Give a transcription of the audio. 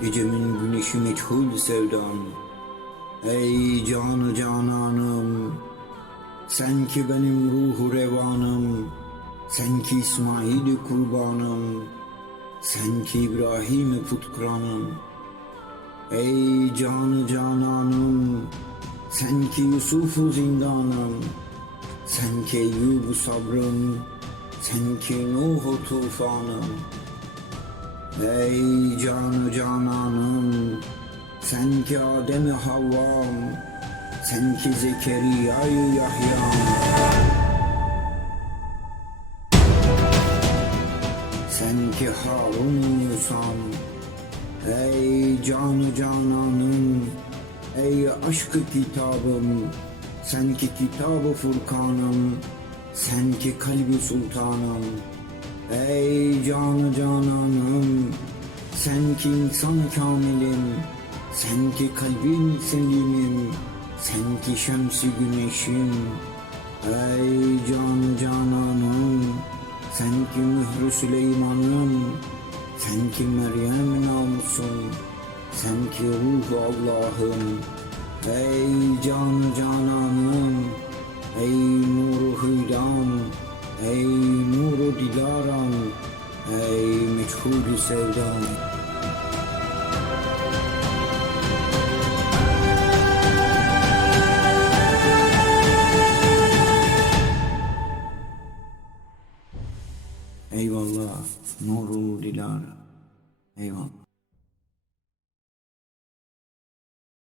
Gecemin güneşi meçhul sevdam. Ey canı cananım Sen ki benim ruhu revanım Sen ki İsmail'i kurbanım Sen ki İbrahim'i putkranım Ey canı cananım Sen ki Yusuf'u zindanım Sen ki Eyyub'u sabrım Sen ki Nuh'u tufanım Ey canı cananım Sen ki Adem'i Havvam Sen ki Zekeriya'yı Yahya'm Sen ki Harun Musa'm Ey canı cananım Ey aşkı kitabım Sen ki kitabı Furkanım Sen ki kalbi sultanım. Ey canı cananım Sen ki insan kamilim Sen ki kalbin selimim. Sen ki şemsi güneşim. Ey canı cananım. Sen ki mührü Süleyman'ım. Sen ki Meryem namusum. Sen ki ruhu Allah'ım. Ey canı cananım. Ey nuru hüdam Ey nuru dilaram Ey meçhulü sevdam Eyvallah nuru dilara Eyvallah